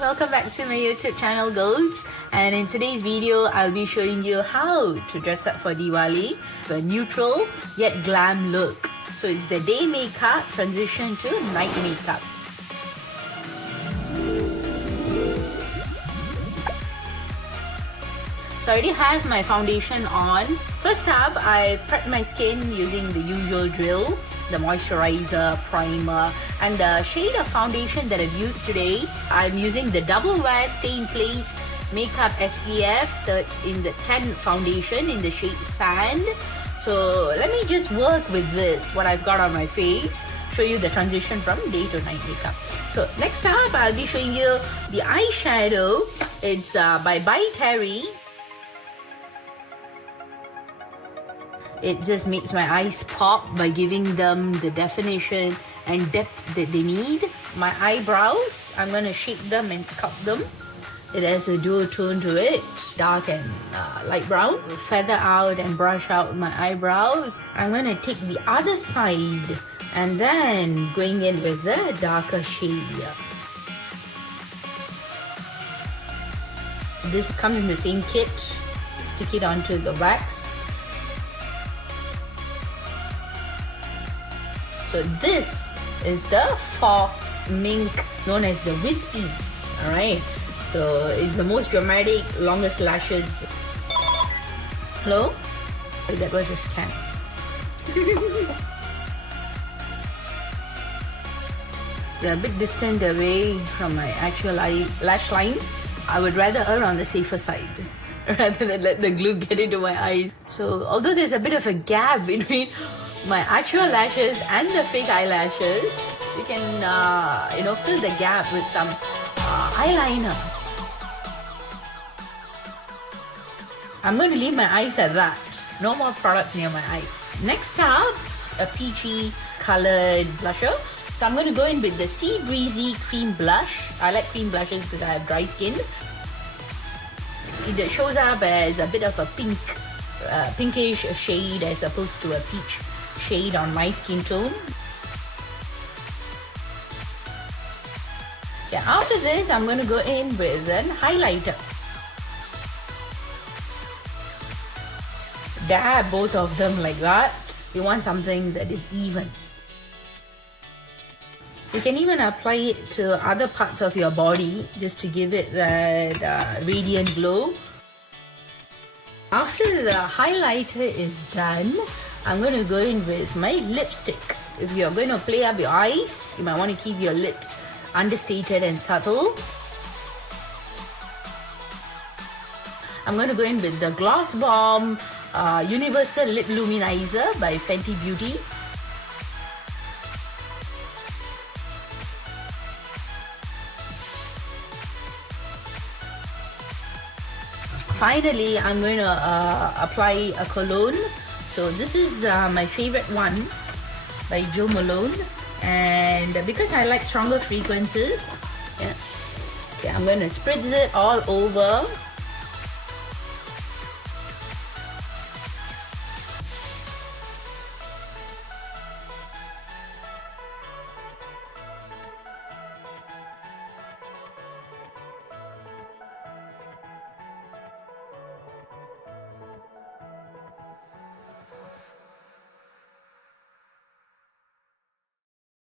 welcome back to my YouTube channel, girls. And in today's video, I'll be showing you how to dress up for Diwali, a neutral yet glam look. So it's the day makeup transition to night makeup. So I already have my foundation on. First up, I prep my skin using the usual drill, the moisturizer, primer, and the shade of foundation that I've used today. I'm using the Double Wear Stain Plates Makeup SPF in the 10 foundation in the shade Sand. So let me just work with this, what I've got on my face, show you the transition from day to night makeup. So next up, I'll be showing you the eyeshadow. It's by Terry. It just makes my eyes pop by giving them the definition and depth that they need. My eyebrows, I'm going to shape them and sculpt them. It has a dual tone to it, dark and light brown. Feather out and brush out my eyebrows. I'm going to take the other side and then going in with the darker shade here. This comes in the same kit. Stick it onto the wax. So this is the Fox Mink, known as the Wispies. Alright, so it's the most dramatic, longest lashes. Hello? That was a scam. They're a bit distant away from my actual lash line. I would rather err on the safer side rather than let the glue get into my eyes. So although there's a bit of a gap between my actual lashes and the fake eyelashes, you can fill the gap with some eyeliner. I'm going to leave my eyes at that. No more products near my eyes. Next up, a peachy colored blusher. So I'm going to go in with the Sea Breezy Cream Blush. I like cream blushes because I have dry skin. It shows up as a bit of a pink, pinkish shade as opposed to a peach shade on my skin tone. Yeah, after this, I'm going to go in with an highlighter. Dab both of them like that. You want something that is even. You can even apply it to other parts of your body just to give it that radiant glow. After the highlighter is done, I'm going to go in with my lipstick. If you're going to play up your eyes, you might want to keep your lips understated and subtle. I'm going to go in with the Gloss Bomb Universal Lip Luminizer by Fenty Beauty. Finally, I'm going to apply a cologne. So this is my favorite one by Jo Malone, and because I like stronger fragrances, yeah, okay, I'm going to spritz it all over.